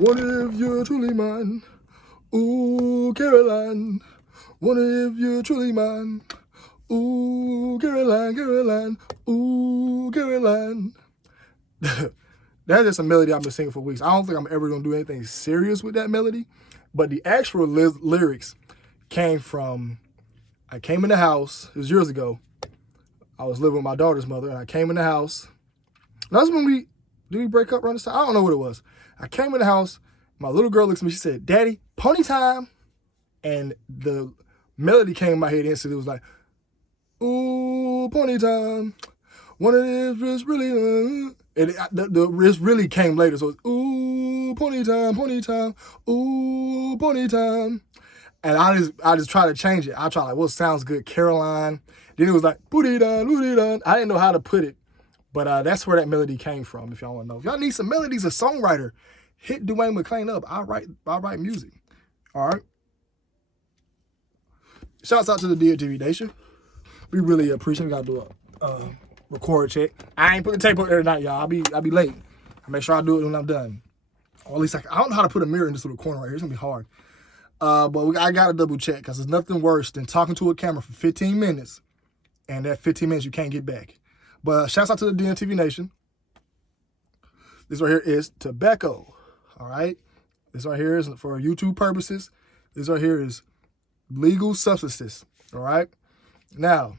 Wonder if you're truly mine. Ooh, Caroline. Wonder if you're truly mine. Ooh, Caroline, Caroline. Ooh, Caroline. That's just a melody I've been singing for weeks. I don't think I'm ever going to do anything serious with that melody. But the actual lyrics came from, I came in the house, it was years ago. I was living with my daughter's mother, and I came in the house. And that's when did we break up around this time? I don't know what it was. I came in the house, my little girl looks at me, she said, Daddy, pony time. And the melody came in my head instantly. It was like, ooh, pony time. One of these wrists really, and the wrist really came later. So it was, ooh, pony time, ooh, pony time. And I just try to change it. I try like, what sounds good, Caroline. Then it was like, booty done, booty done. I didn't know how to put it, but that's where that melody came from. If y'all want to know, if y'all need some melodies, a songwriter, hit Dwayne McClain up. I write music. All right. Shouts out to the DTV Nation. We really appreciate it. We gotta do a record check. I ain't put the tape up there tonight, y'all. I'll be late. I make sure I do it when I'm done. Or at least I don't know how to put a mirror in this little corner right here. It's gonna be hard. But I gotta double check because there's nothing worse than talking to a camera for 15 minutes, and that 15 minutes you can't get back. But shouts out to the DTV Nation. This right here is tobacco. All right. This right here is for YouTube purposes. This right here is legal substances. All right. Now,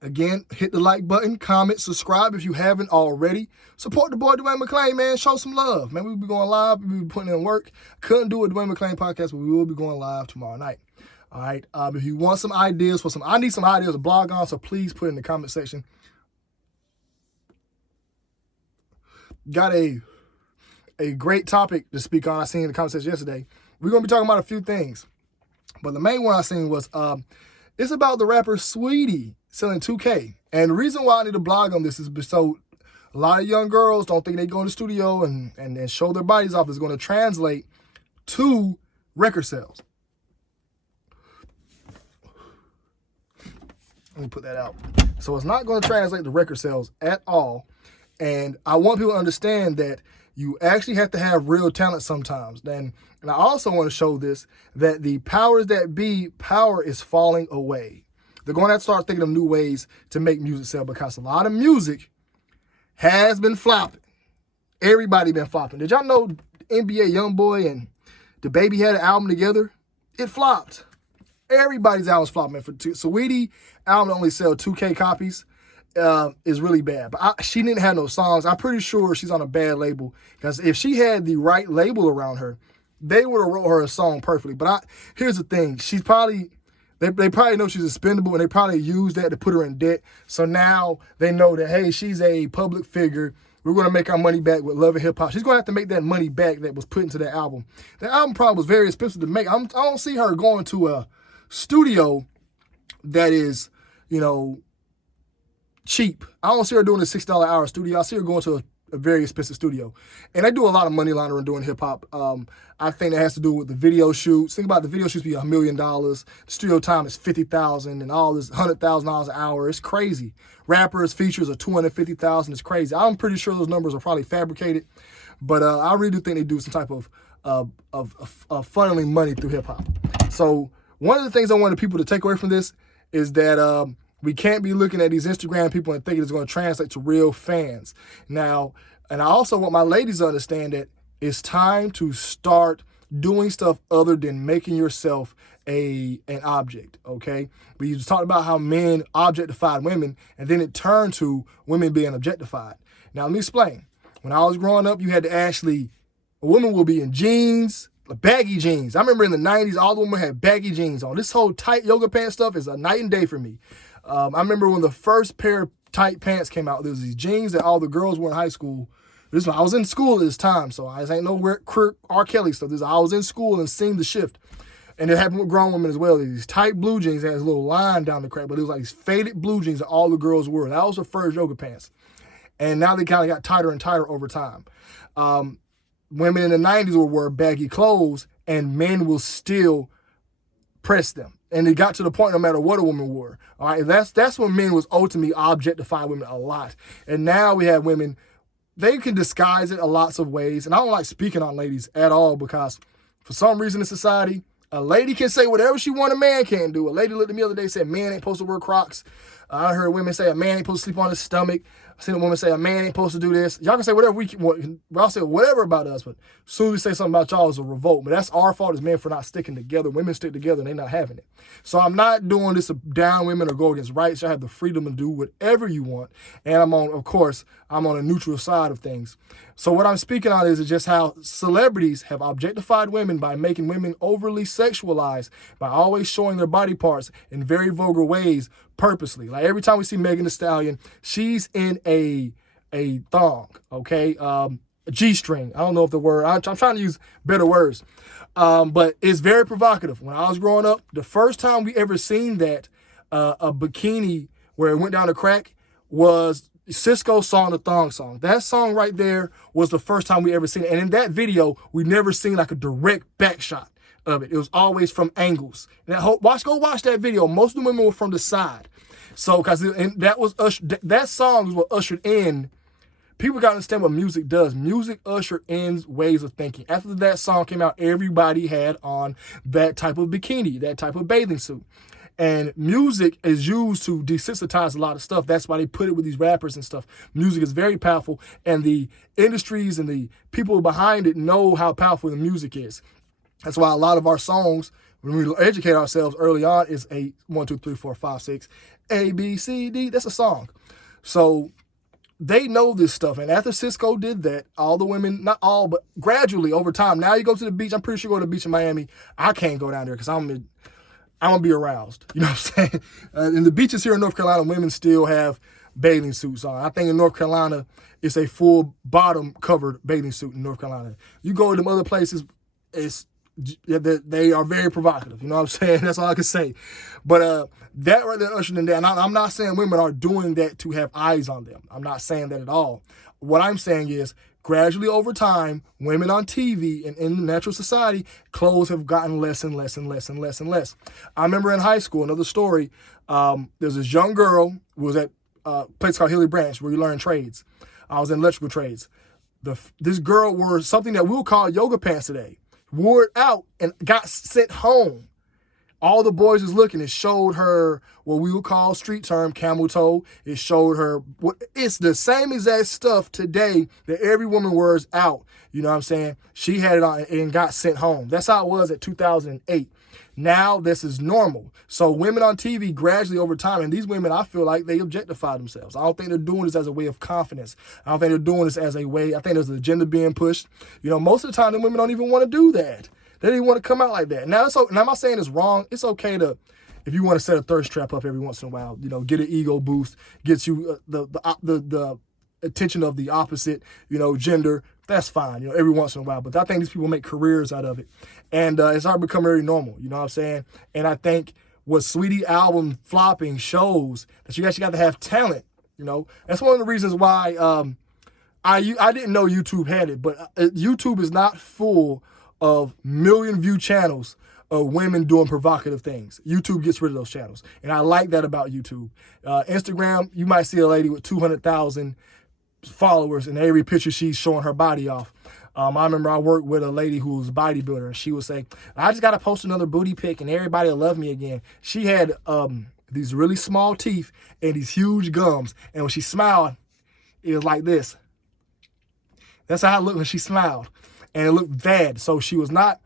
again, hit the like button, comment, subscribe if you haven't already. Support the boy Dwayne McClain, man. Show some love. Man, we'll be going live. We'll be putting in work. Couldn't do a Dwayne McClain podcast, but we will be going live tomorrow night. All right. If you want some ideas I need some ideas to blog on, so please put in the comment section. Got a great topic to speak on. I seen in the comment section yesterday. We're going to be talking about a few things. But the main one I seen was it's about the rapper Sawettie selling 2K. And the reason why I need to blog on this is so a lot of young girls don't think they go in the studio and show their bodies off is going to translate to record sales. Let me put that out. So it's not going to translate to record sales at all. And I want people to understand that you actually have to have real talent sometimes. And I also want to show this, that the powers that be, power is falling away. They're going to have to start thinking of new ways to make music sell because a lot of music has been flopping. Everybody been flopping. Did y'all know NBA YoungBoy and DaBaby had an album together? It flopped. Everybody's album's flopping. For Sawettie album only sell 2K copies. Is really bad. But she didn't have no songs. I'm pretty sure she's on a bad label because if she had the right label around her, they would have wrote her a song perfectly. But here's the thing. She's probably, they probably know she's expendable and they probably use that to put her in debt. So now they know that, hey, she's a public figure. We're going to make our money back with Love and Hip Hop. She's going to have to make that money back that was put into that album. The album probably was very expensive to make. I don't see her going to a studio that is, cheap. I don't see her doing a $6 hour studio. I see her going to a very expensive studio. And they do a lot of money laundering doing hip hop. I think that has to do with the video shoots. Think about the video shoots be $1 million. The studio time is $50,000 and all this $100,000 an hour. It's crazy. Rappers features are $250,000. It's crazy. I'm pretty sure those numbers are probably fabricated, but I really do think they do some type of funneling money through hip hop. So one of the things I wanted people to take away from this is that we can't be looking at these Instagram people and thinking it's going to translate to real fans. Now, and I also want my ladies to understand that it's time to start doing stuff other than making yourself an object, okay? We just talked about how men objectified women, and then it turned to women being objectified. Now, let me explain. When I was growing up, you had to a woman will be in jeans, baggy jeans. I remember in the 90s, all the women had baggy jeans on. This whole tight yoga pants stuff is a night and day for me. I remember when the first pair of tight pants came out, there was these jeans that all the girls wore in high school. I was in school at this time, so I ain't no R. Kelly stuff. I was in school and seeing the shift. And it happened with grown women as well. These tight blue jeans that has a little line down the crack, but it was like these faded blue jeans that all the girls wore. That was the first yoga pants. And now they kind of got tighter and tighter over time. Women in the 90s will wear baggy clothes, and men will still press them. And it got to the point no matter what a woman wore. All right, that's when men was ultimately objectifying women a lot. And now we have women they can disguise it in lots of ways. And I don't like speaking on ladies at all because for some reason in society, a lady can say whatever she want, a man can't do. A lady looked at me the other day and said, man ain't supposed to wear Crocs. I heard women say a man ain't supposed to sleep on his stomach. I seen a woman say a man ain't supposed to do this. Y'all can say whatever we want. Y'all say whatever about us, but as soon as we say something about y'all, it's a revolt. But that's our fault as men for not sticking together. Women stick together and they not having it. So I'm not doing this to down women or go against rights. You have the freedom to do whatever you want. And of course, I'm on a neutral side of things. So what I'm speaking on is just how celebrities have objectified women by making women overly sexualized, by always showing their body parts in very vulgar ways purposely. Like every time we see Megan Thee Stallion, she's in a thong, okay? A G-string. I don't know if the word, I'm trying to use better words. But it's very provocative. When I was growing up, the first time we ever seen that, a bikini where it went down the crack was Cisco's song, the Thong Song. That song right there was the first time we ever seen it. And in that video, we never seen like a direct back shot of it. It was always from angles. And go watch that video. Most of the women were from the side. So, because that song is what ushered in. People got to understand what music does. Music ushered in ways of thinking. After that song came out, everybody had on that type of bikini, that type of bathing suit. And music is used to desensitize a lot of stuff. That's why they put it with these rappers and stuff. Music is very powerful, and the industries and the people behind it know how powerful the music is. That's why a lot of our songs, when we educate ourselves early on, is 1, 2, 3, 4, 5, 6, A, B, C, D. That's a song. So they know this stuff. And after Cisco did that, all the women, not all, but gradually over time, now you go to the beach. I'm pretty sure you go to the beach in Miami. I can't go down there because I'm going to be aroused. You know what I'm saying? And the beaches here in North Carolina, women still have bathing suits on. I think in North Carolina, it's a full bottom covered bathing suit in North Carolina. You go to them other places, they are very provocative. You know what I'm saying? That's all I can say. But that right there ushered in there. And I'm not saying women are doing that to have eyes on them. I'm not saying that at all. What I'm saying is gradually over time, women on TV and in natural society, clothes have gotten less and less and less and less and less. I remember in high school, another story, there's this young girl who was at a place called Hilly Branch where you learn trades. I was in electrical trades. This girl wore something that we'll call yoga pants today. Wore it out and got sent home. All the boys was looking. It showed her what we would call street term camel toe. It showed her it's the same exact stuff today that every woman wears out. You know what I'm saying? She had it on and got sent home. That's how it was at 2008. Now this is normal. So women on TV gradually over time, and these women, I feel like they objectify themselves. I don't think they're doing this as a way of confidence. I don't think they're doing this as a way, I think there's an agenda being pushed. You know, most of the time the women don't even want to do that. They didn't want to come out like that. Now, and I'm not saying it's wrong. It's okay to, if you want to set a thirst trap up every once in a while, you know, get an ego boost, gets you the attention of the opposite, you know, gender. That's fine, you know, every once in a while. But I think these people make careers out of it. And it's already become very normal, you know what I'm saying? And I think what Sawettie album flopping shows that you actually got to have talent, you know? That's one of the reasons why I didn't know YouTube had it, but YouTube is not full of million view channels of women doing provocative things. YouTube gets rid of those channels. And I like that about YouTube. Instagram, you might see a lady with 200,000 followers and every picture she's showing her body off. I remember I worked with a lady who was a bodybuilder, and she would say, I just got to post another booty pic and everybody will love me again. She had these really small teeth and these huge gums. And when she smiled, it was like this. That's how it looked when she smiled. And it looked bad. So she was not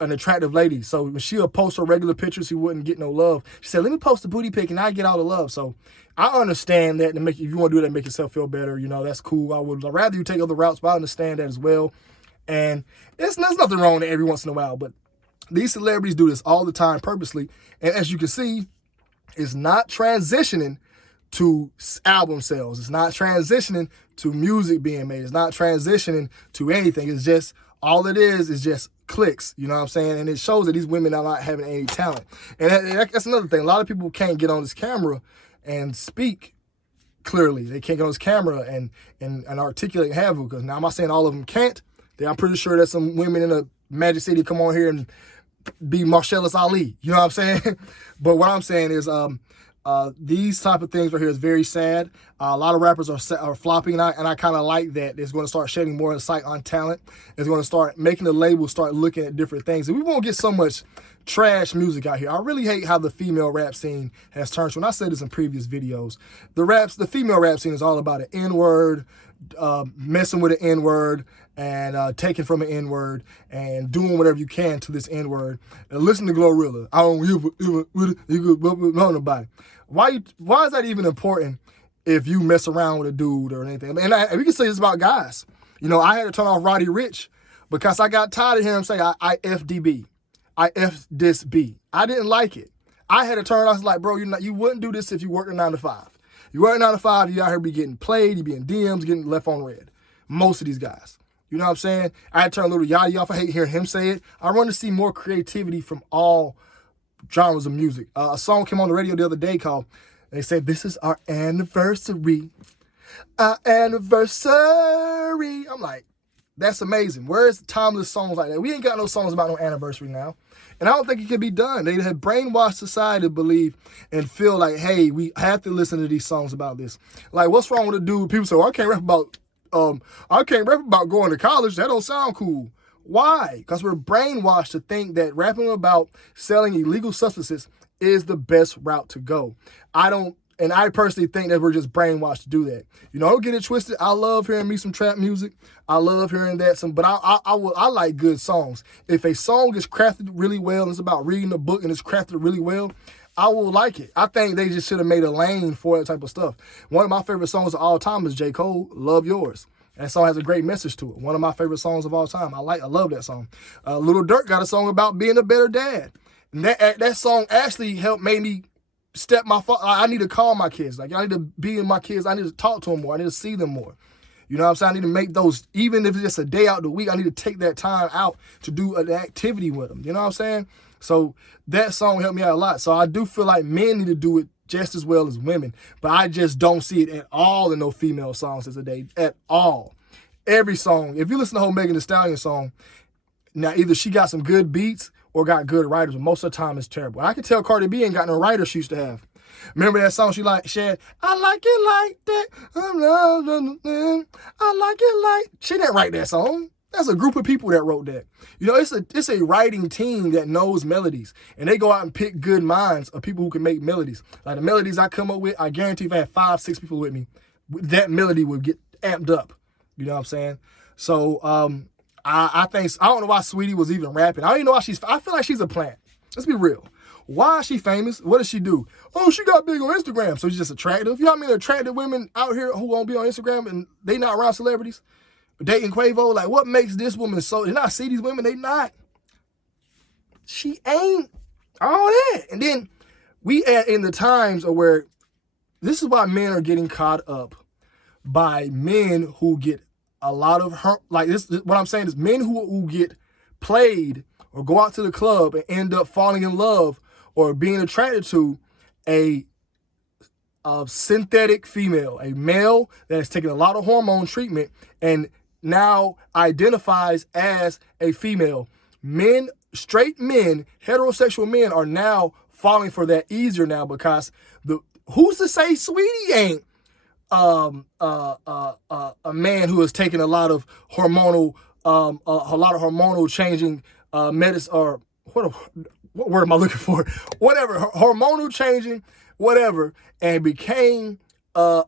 an attractive lady. So when she would post her regular pictures, she wouldn't get no love. She said, let me post a booty pic and I get all the love. So I understand that, if you want to do that, make yourself feel better, you know, that's cool. I'd rather you take other routes, but I understand that as well. And there's nothing wrong with it every once in a while, but these celebrities do this all the time purposely. And as you can see, it's not transitioning to album sales. It's not transitioning to music being made. It's not transitioning to anything. It's just, all it is just clicks, you know what I'm saying? And it shows that these women are not having any talent. And that's another thing. A lot of people can't get on this camera and speak clearly. They can't get on this camera and articulate and have it. Because now I'm not saying all of them can't. I'm pretty sure that some women in the Magic City come on here and be Marcellus Ali. You know what I'm saying? But what I'm saying is These type of things right here is very sad. A lot of rappers are flopping, and I kind of like that. It's going to start shedding more insight on talent. It's going to start making the labels start looking at different things. And we won't get so much trash music out here. I really hate how the female rap scene has turned. When I said this in previous videos, the female rap scene is all about an N-word, messing with an N-word, and taking from an N-word, and doing whatever you can to this N-word. And listen to Glorilla. I don't give nobody. Why is that even important if you mess around with a dude or anything? And we can say this about guys. You know, I had to turn off Roddy Ricch because I got tired of hearing him say, I FDB. I F this B. I didn't like it. I had to turn it off. I was like, bro, you wouldn't do this if you worked a 9 to 5. You work a 9 to 5, you out here be getting played, you be in DMs, getting left on red. Most of these guys. You know what I'm saying? I had to turn a little Yachty off. I hate hearing him say it. I want to see more creativity from all genres of music. A song came on the radio the other day called, they said, this is our anniversary. Our anniversary. I'm like, that's amazing. Where's timeless songs like that? We ain't got no songs about no anniversary now. And I don't think it can be done. They have brainwashed society to believe and feel like, hey, we have to listen to these songs about this. Like, what's wrong with a dude? People say, well, I can't rap about going to college. That don't sound cool. Why? Because we're brainwashed to think that rapping about selling illegal substances is the best route to go. And I personally think that we're just brainwashed to do that. You know, don't get it twisted. I love hearing me some trap music. I love hearing that. But I like good songs. If a song is crafted really well, and it's about reading a book and it's crafted really well, I will like it. I think they just should have made a lane for that type of stuff. One of my favorite songs of all time is J. Cole, Love Yours. That song has a great message to it. One of my favorite songs of all time. I love that song. Lil Durk got a song about being a better dad. And that song actually made me step my father. I need to call my kids. Like, I need to be in my kids. I need to talk to them more. I need to see them more. You know what I'm saying? I need to make those, even if it's just a day out the week, I need to take that time out to do an activity with them. You know what I'm saying? So that song helped me out a lot. So I do feel like men need to do it just as well as women. But I just don't see it at all in no female songs today. At all. Every song. If you listen to the whole Megan Thee Stallion song, now either she got some good beats or got good writers, but most of the time it's terrible. I can tell Cardi B ain't got no writer she used to have. Remember that song she had, I like it like that. I like it like. She didn't write that song. That's a group of people that wrote that. You know, it's a writing team that knows melodies, and they go out and pick good minds of people who can make melodies. Like the melodies I come up with, I guarantee if I had 5, 6 people with me, that melody would get amped up. You know what I'm saying? So I don't know why Sawettie was even rapping. I don't even know why I feel like she's a plant. Let's be real. Why is she famous? What does she do? Oh, she got big on Instagram, so she's just attractive. You know what I mean? Attractive women out here who won't be on Instagram and they not around celebrities. Dating Quavo, like what makes this woman so, and I see these women, they not. She ain't all that. And then we at in the times of where this is why men are getting caught up by men who get a lot of her, like this what I'm saying is men who get played or go out to the club and end up falling in love or being attracted to a synthetic female, a male that has taken a lot of hormone treatment and now identifies as a female. Men, straight men, heterosexual men are now falling for that easier now because who's to say Sawettie ain't a man who has taken a lot of hormonal changing medicine, or what word am I looking for? Whatever, hormonal changing, whatever, and became a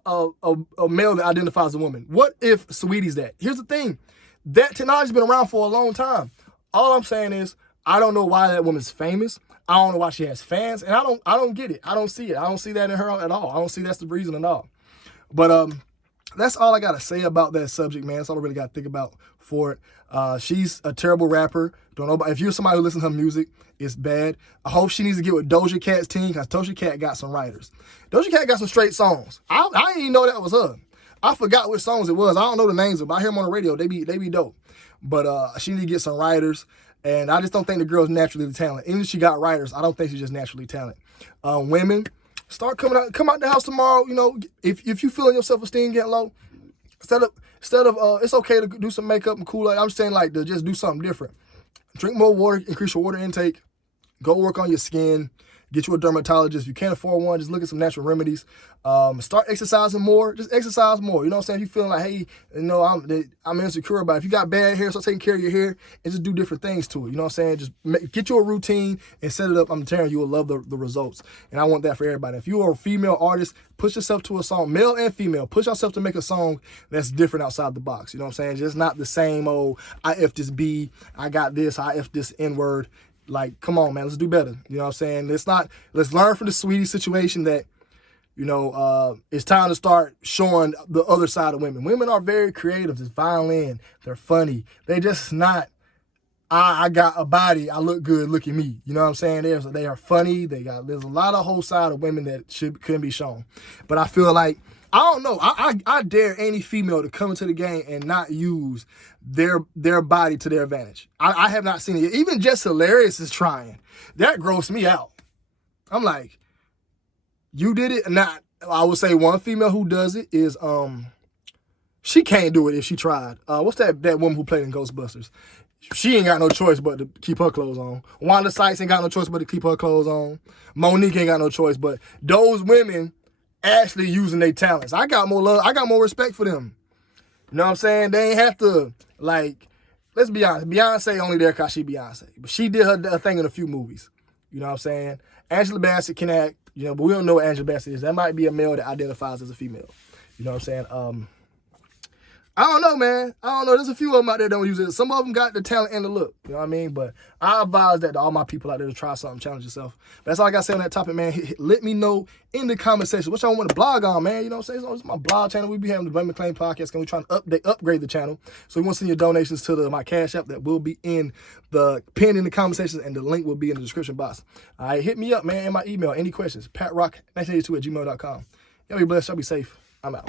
male that identifies as a woman. What if Sawettie's that? Here's the thing. That technology's been around for a long time. All I'm saying is, I don't know why that woman's famous. I don't know why she has fans, and I don't get it. I don't see it. I don't see that in her at all. I don't see that's the reason at all. But that's all I got to say about that subject, man. That's all I really got to think about for it. She's a terrible rapper. Don't know if you're somebody who listens to her music, it's bad. I hope she needs to get with Doja Cat's team because Doja Cat got some writers. Doja Cat got some straight songs. I didn't even know that was her. I forgot which songs it was. I don't know the names of them. I hear them on the radio. They be dope. But she need to get some writers. And I just don't think the girl's naturally talented. Even if she got writers, I don't think she's just naturally talented. Women, come out the house tomorrow. You know, if you feeling your self-esteem getting low, instead of it's okay to do some makeup and cool. I'm saying like to just do something different. Drink more water, increase your water intake. Go work on your skin. Get you a dermatologist. If you can't afford one, just look at some natural remedies. Start exercising more. Just exercise more. You know what I'm saying? If you're feeling like, hey, you know, I'm insecure about it. If you got bad hair, start taking care of your hair and just do different things to it. You know what I'm saying? Just get you a routine and set it up. I'm telling you, you'll love the results. And I want that for everybody. If you are a female artist, push yourself to a song, male and female. Push yourself to make a song that's different outside the box. You know what I'm saying? Just not the same old, I F this B, I got this, I F this N-word. Like, come on, man, let's do better. You know what I'm saying? Let's learn from the Sawettie situation that, you know, it's time to start showing the other side of women. Women are very creative. There's violin. They're funny. They just not, I got a body, I look good, look at me. You know what I'm saying? They are funny. There's a lot of whole side of women that couldn't be shown. But I feel like, I don't know. I dare any female to come into the game and not use their body to their advantage. I have not seen it. Even Just Hilarious is trying. That grossed me out. I'm like, you did it. Not. I would say one female who does it is she can't do it if she tried. What's that woman who played in Ghostbusters? She ain't got no choice but to keep her clothes on. Wanda Sykes ain't got no choice but to keep her clothes on. Monique ain't got no choice. But those women actually using their talents, I got more love. I got more respect for them. You know what I'm saying? They ain't have to, like, let's be honest. Beyonce only there because she Beyonce. But she did her thing in a few movies. You know what I'm saying? Angela Bassett can act, you know, but we don't know what Angela Bassett is. That might be a male that identifies as a female. You know what I'm saying? I don't know, man. I don't know. There's a few of them out there that don't use it. Some of them got the talent and the look. You know what I mean? But I advise that to all my people out there to try something, challenge yourself. But that's all I got to say on that topic, man. Let me know in the comment section what y'all want to blog on, man. You know what I'm saying? It's my blog channel. We be having the Blame McClain podcast. We're trying to upgrade the channel. So we want to send your donations to my Cash App that will be in the pinned in the comment section, and the link will be in the description box. All right, hit me up, man, in my email. Any questions? PatRock1982@gmail.com. Y'all be blessed. Y'all be safe. I'm out.